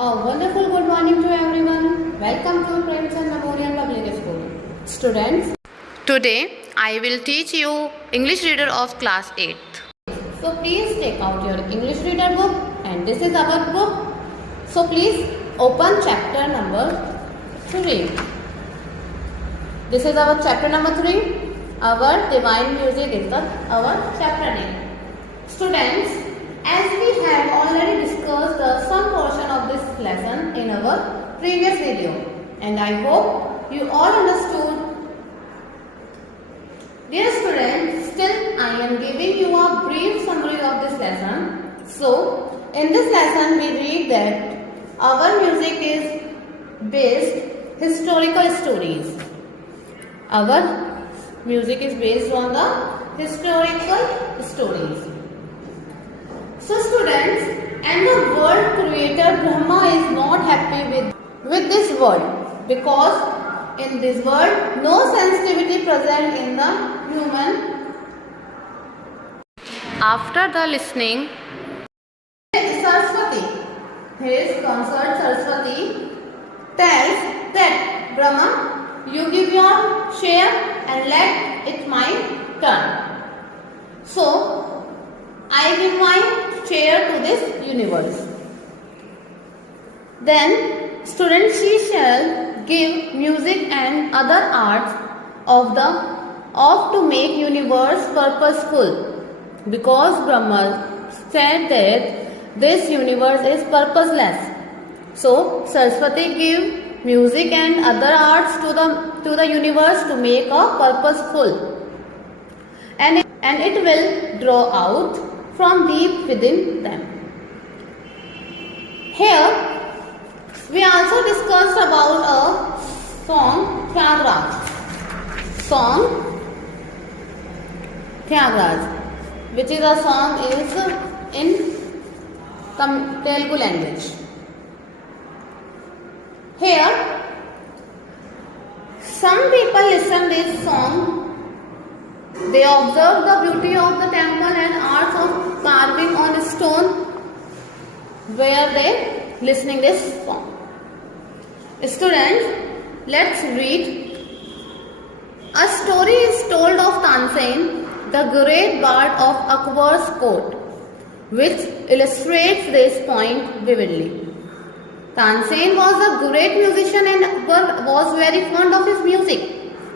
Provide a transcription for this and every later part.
A wonderful good morning to everyone. Welcome to Premchand Memorial Public School. Students, Today I will teach you English reader of class 8th. so please take out your English reader book and this is our book. So please open chapter number 3. This is our chapter number 3. Our Divine Music is our chapter name. Students, as we have already discussed some portion of this lesson in our previous video and I hope you all understood. Dear students, still I am giving you a brief summary of this lesson. So, in this lesson we read that our music is based historical stories. Our music is based on the historical stories. So students, and the world creator Brahma is not happy with this world because in this world no sensitivity present in the human. After the listening, Saraswati, his consort Saraswati tells that Brahma, you give your share and let it my turn. So I give my share to this universe. Then students, she shall give music and other arts of to make universe purposeful, because Brahma said that this universe is purposeless. So Saraswati give music and other arts to the universe to make a purposeful, and it will draw out from deep within them. Here we also discussed about a song Tyagraj. Song Tyagraj, which is a song is in Telugu language. Here some people listen this song. They observe the beauty of the temple and arts of carving on stone where they listening this song. Students, let's read. A story is told of Tansen, the great bard of Akbar's court, which illustrates this point vividly. Tansen was a great musician and Akbar was very fond of his music.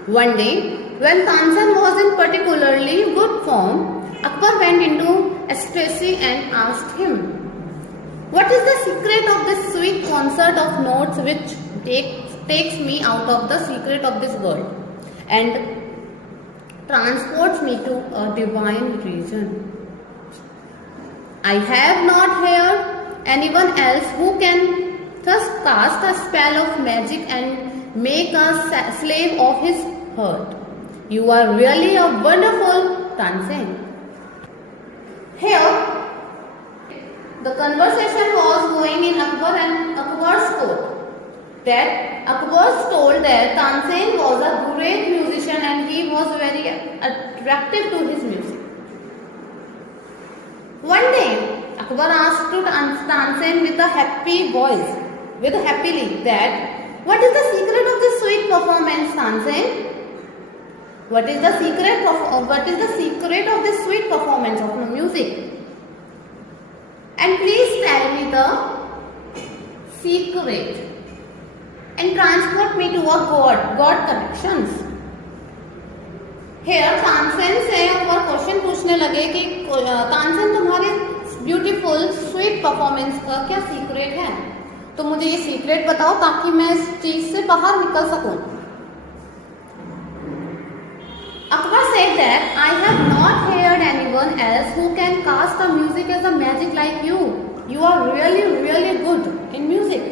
One day, when Tansen was in particularly good form, Akbar went into ecstasy and asked him, "What is the secret of this sweet concert of notes which takes me out of the secret of this world and transports me to a divine region? I have not heard anyone else who can thus cast a spell of magic and make a slave of his heart. You are really a wonderful Tansen." Here, the conversation was going in Akbar and Akbar's court. That Akbar told that Tansen was a great musician and he was very attractive to his music. One day, Akbar asked to Tansen with a happy voice, happily, that, "What is the secret of this sweet performance, Tansen? What is the secret of this sweet performance of music? And please tell me the secret and transport me to a God connections." Here Tansen से एक बार question पूछने लगे कि तानसेन, तुम्हारे beautiful sweet performance का क्या secret है? तो मुझे ये सीक्रेट बताओ ताकि मैं इस चीज से बाहर निकल सकूं. Akbar said that, "I have not heard anyone else who can cast the music as a magic like you. You are really, really good in music."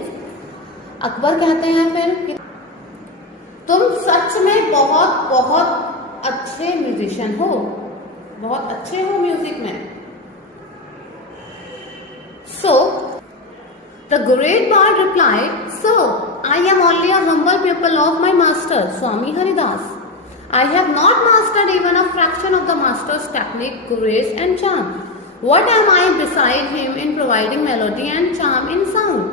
Akbar कहते हैं फिर कि तुम सच में बहुत बहुत अच्छे म्यूजिशियन हो, बहुत अच्छे हो म्यूजिक में. So, the great bard replied, "Sir, I am only a humble pupil of my master, Swami Haridas. I have not mastered even a fraction of the master's technique, grace and charm. What am I beside him in providing melody and charm in sound?"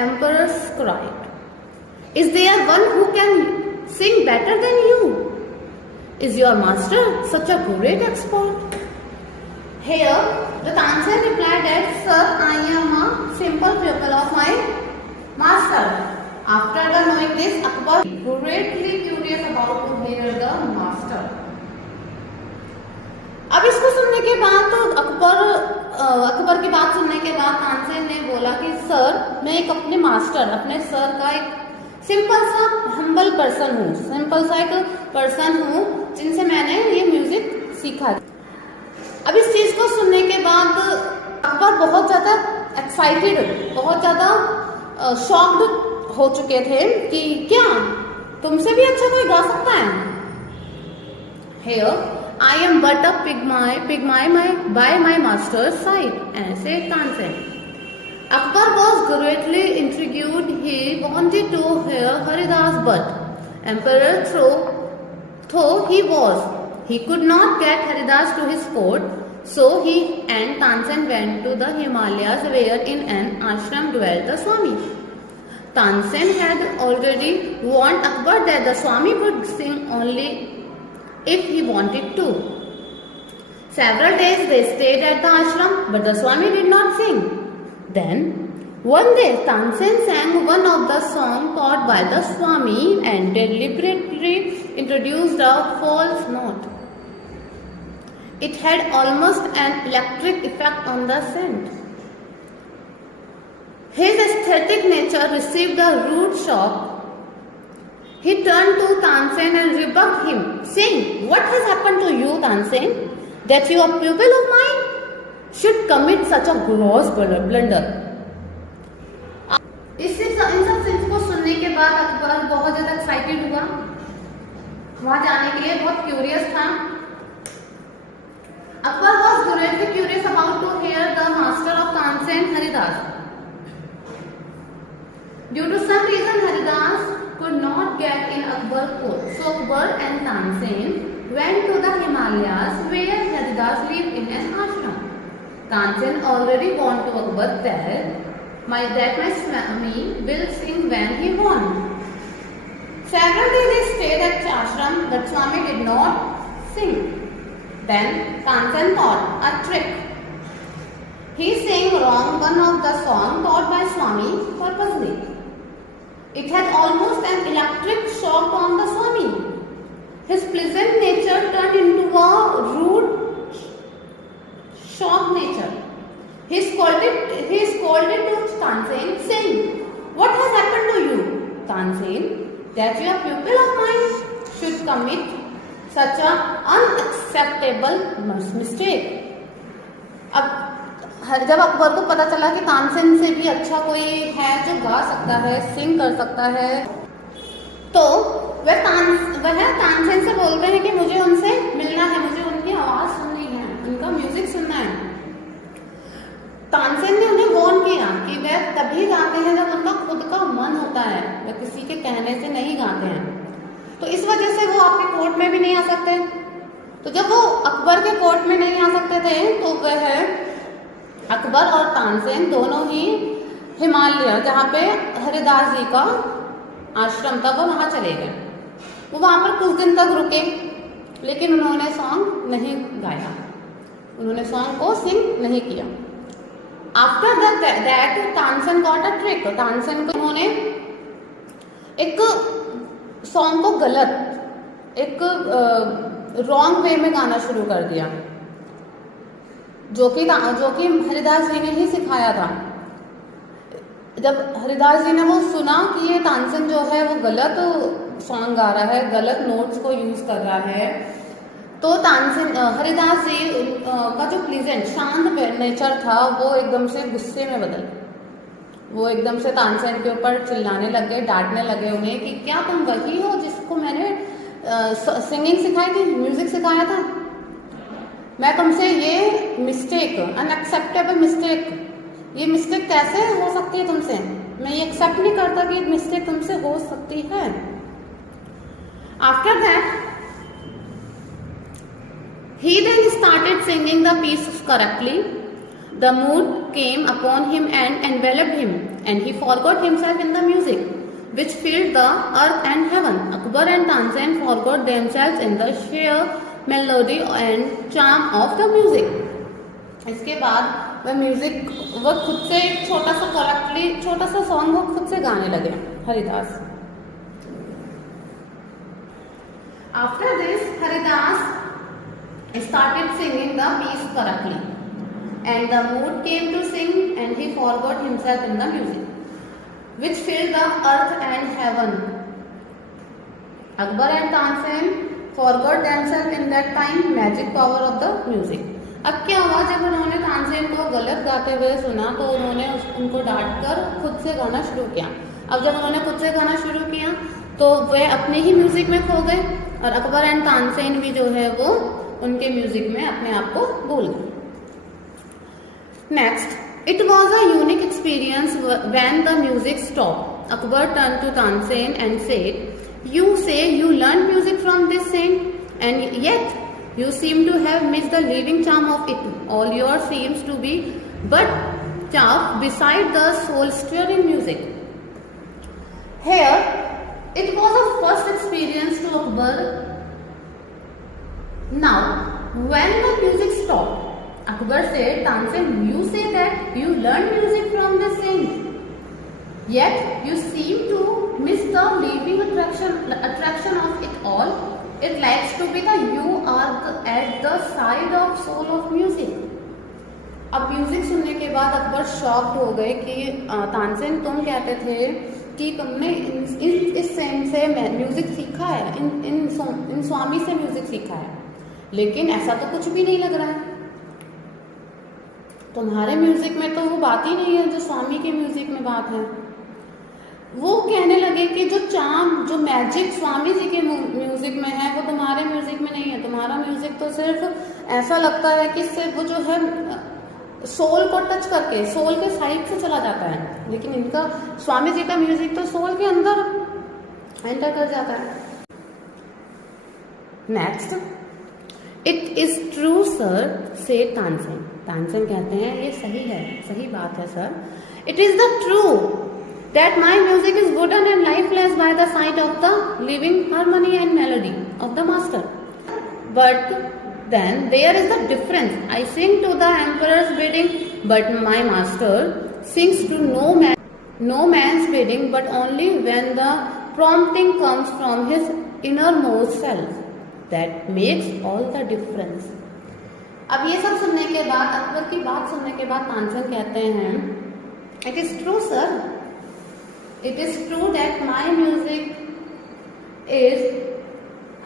emperor cried, "Is there one who can sing better than you? Is your master such a great expert?" Here, the Tansen replied that, "Sir, I am a simple pupil of my master." After the knowing this, Akbar greatly curious about to hear the master. अब इसको सुनने के बाद तो अकबर की बात सुनने के बाद तानसेन ने बोला कि सर, मैं एक अपने मास्टर, अपने सर का एक सिंपल सा हम्बल पर्सन हूँ, सिंपल सा एक पर्सन हूँ जिनसे मैंने ये म्यूजिक सीखा। अब इस चीज को सुनने के बाद अकबर बहुत ज्यादा एक्साइटेड, बहुत ज्यादा शॉक्ड हो चुके थे कि क्या तुमसे भी अच्छा कोई गा सकता है। Here I am but a pygmy by my master's side, ऐसे Tansen. Akbar was greatly intrigued. He wanted to hear Haridas, but emperor though he was, he could not get Haridas to his court. So he and Tansen went to the Himalayas, where in an ashram dwelt the Swami. Tansen had already warned Akbar that the Swami would sing only if he wanted to. Several days they stayed at the ashram, but the Swami did not sing. Then one day Tansen sang one of the songs taught by the Swami and deliberately introduced a false note. It had almost an electric effect on the saint. His aesthetic nature received a rude shock. He turned to Tansen and rebuked him, saying, "What has happened to you, Tansen, that you, a pupil of mine, should commit such a gross blunder?" इन सब चीज को सुनने के बाद अकबर बहुत ज्यादा excited हुआ, वहां जाने के लिए बहुत क्यूरियस था। Akbar was greatly curious about to hear the master of Tansen, Haridas. Due to some reason, Haridas could not get in Akbar court. So Akbar and Tansen went to the Himalayas, where Haridas lived in an ashram. Tansen already warned to Akbar that my Swami will sing when he wants. Several days they stayed at the ashram, but Swami did not sing. Then Tansen thought a trick. He sang wrong one of the songs taught by Swami purposely. It had almost an electric shock on the Swami. His pleasant nature turned into a rude shock nature. He scolded to Tansen, saying, "What has happened to you, Tansen, that your pupil of mine should commit such an unacceptable mistake?" अब जब अकबर को पता चला कि तानसेन से भी अच्छा कोई है जो गा सकता है, सिंग कर सकता है, तो वह तानसेन से बोलते हैं कि मुझे उनसे मिलना है, मुझे उनकी आवाज सुननी है, उनका म्यूजिक सुनना है। तानसेन ने उन्हें वार्न किया कि वह तभी गाते हैं जब उनका खुद का मन होता है, वह किसी के कहने से नहीं गाते हैं। तो इस वजह से वो आपके कोर्ट में भी नहीं आ सकते। तो जब वो अकबर के कोर्ट में नहीं आ सकते थे, तो वह अकबर और तानसेन दोनों ही हिमालय, जहाँ पे हरिदास जी का आश्रम था, वो वहाँ चले गए। वो वहाँ पर कुछ दिन तक रुके, लेकिन उन्होंने सॉन्ग नहीं गाया, उन्होंने सॉन्ग को सिंग नहीं किया। After that Tansen got a trick. Tansen को उन्होंने एक सॉन्ग को गलत, एक रॉन्ग वे में गाना शुरू कर दिया, जो कि हरिदास जी ने ही सिखाया था। जब हरिदास जी ने वो सुना कि ये तानसेन जो है वो गलत सॉन्ग गा रहा है, गलत नोट्स को यूज कर रहा है, तो हरिदास जी का जो प्लीजेंट शांत नेचर था वो एकदम से गुस्से में बदल, वो एकदम से तानसेन के ऊपर चिल्लाने लगे, डांटने लगे उन्हें कि क्या तुम वही हो जिसको मैंने सिंगिंग सिखाई थी, म्यूजिक सिखाया था? मैं तुमसे ये मिस्टेक, अनएक्सेप्टेबल मिस्टेक, ये मिस्टेक कैसे हो सकती है तुमसे? मैं ये एक्सेप्ट नहीं करता कि मिस्टेक तुमसे हो सकती है। After that he then started singing the piece correctly. The mood came upon him and enveloped him, and he forgot himself in the music, which filled the earth and heaven. Akbar and Tansen forgot themselves in the sheer melody and charm of the music. इसके बाद वो खुद से एक छोटा सा song वो खुद से गाने लगे, Haridas. After this, Haridas started singing the piece correctly, and the mood came to sing, and he forgot himself in the music, which filled the earth and heaven. Akbar and Tansen forgot themselves in that time, magic power of the music. अब क्या हुआ, जब उन्होंने तानसेन को गलत गाते हुए सुना तो उन्होंने उनको डांट कर खुद से गाना शुरू किया. अब जब उन्होंने खुद से गाना शुरू किया तो वे अपने ही म्यूजिक में खो गए, और अकबर एंड तानसेन भी जो है वो उनके म्यूजिक में अपने आप को भूल गए. Next, it was a unique experience when the music stop. Akbar turn to Tansen and said, you say you learn music from this sing, and yet you seem to have missed the living charm of it. All yours seems to be but chaff beside the soul-stirring music. Here, it was a first experience to Akbar. Now, when the music stopped, Akbar said, Tansen, you say that you learned music from this thing. Yet, you seem to miss the living attraction of it all. It likes to be the you are at the side of soul of music. अब music सुनने के बाद Akbar shocked हो गए कि तानसेन, तुम कहते थे कि तुमने इस सेम से म्यूजिक सीखा है, इन स्वामी से म्यूजिक सीखा है, लेकिन ऐसा तो कुछ भी नहीं लग रहा है. तुम्हारे म्यूजिक में तो वो बात ही नहीं है जो स्वामी के म्यूजिक में बात है. वो कहने लगे कि जो चार्म, जो मैजिक स्वामी जी के म्यूजिक में है वो तुम्हारे म्यूजिक में नहीं है. तुम्हारा म्यूजिक तो सिर्फ ऐसा लगता है कि सिर्फ वो जो है सोल को टच करके सोल के साइड से चला जाता है, लेकिन इनका स्वामी जी का म्यूजिक तो सोल के अंदर एंटर कर जाता है. Next, it is true sir से तानसेन. तानसेन कहते हैं ये सही है, सही बात है sir. It is the true that my music is wooden and lifeless by the side of the living harmony and melody of the master. But then there is a difference. I sing to the emperor's bidding, but my master sings to no man's bidding, but only when the prompting comes from his innermost self. That makes all the difference. अब ये सब सुनने के बाद, अकबर की बात सुनने के बाद तानसेन कहते हैं, it is true sir. It is true that my music is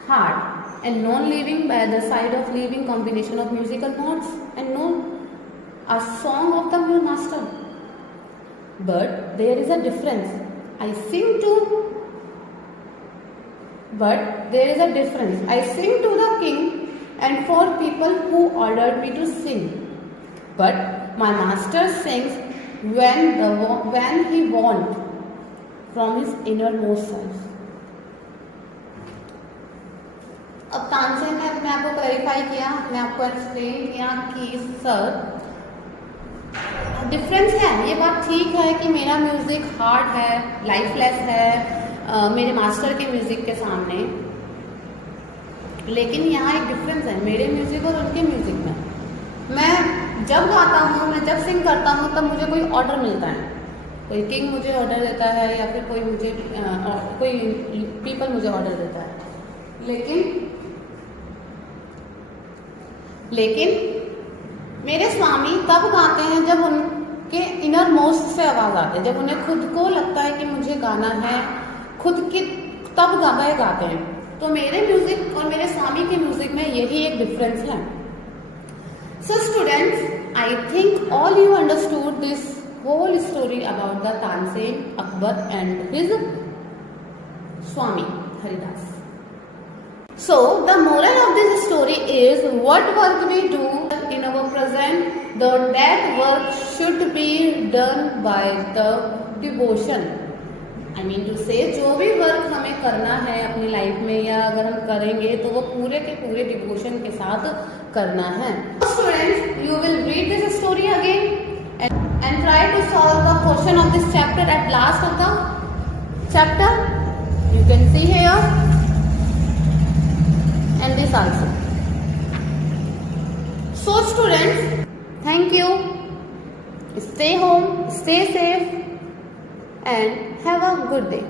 hard and non-living by the side of living combination of musical notes and no a song of the master. But there is a difference. I sing to the king and for people who ordered me to sing. But my master sings when he wants. From his innermost self. अब तानसेन ने अपने आप को clarify किया, अपने आप को explain किया कि सर डिफरेंस है, ये बात ठीक है कि मेरा म्यूजिक हार्ड है, लाइफलेस है मेरे मास्टर के म्यूजिक के सामने, लेकिन यहाँ एक डिफरेंस है मेरे म्यूजिक और उनके म्यूजिक में. मैं जब गाता हूँ, मैं जब सिंग करता हूँ तब मुझे कोई ऑर्डर मिलता है, कोई किंग मुझे ऑर्डर देता है या फिर कोई पीपल मुझे ऑर्डर देता है, लेकिन मेरे स्वामी तब गाते हैं जब उनके इनर मोस्ट से आवाज आती है, जब उन्हें खुद को लगता है कि मुझे गाना है, खुद की तब गाते हैं. तो मेरे म्यूजिक और मेरे स्वामी के म्यूजिक में यही एक डिफरेंस है. So students, I think all you understood this whole story about the Tansen, Akbar and his Swami Haridas. So the moral of this story is what work we do in our present, that work should be done by the devotion. I mean to say, जो भी work हमें करना है अपनी life में या अगर हम करेंगे तो वो पूरे के पूरे डिवोशन के साथ करना है. Students, you will read this story again and try to solve the question of this chapter at last of the chapter. You can see here and this also. So students, thank you. Stay home, stay safe and have a good day.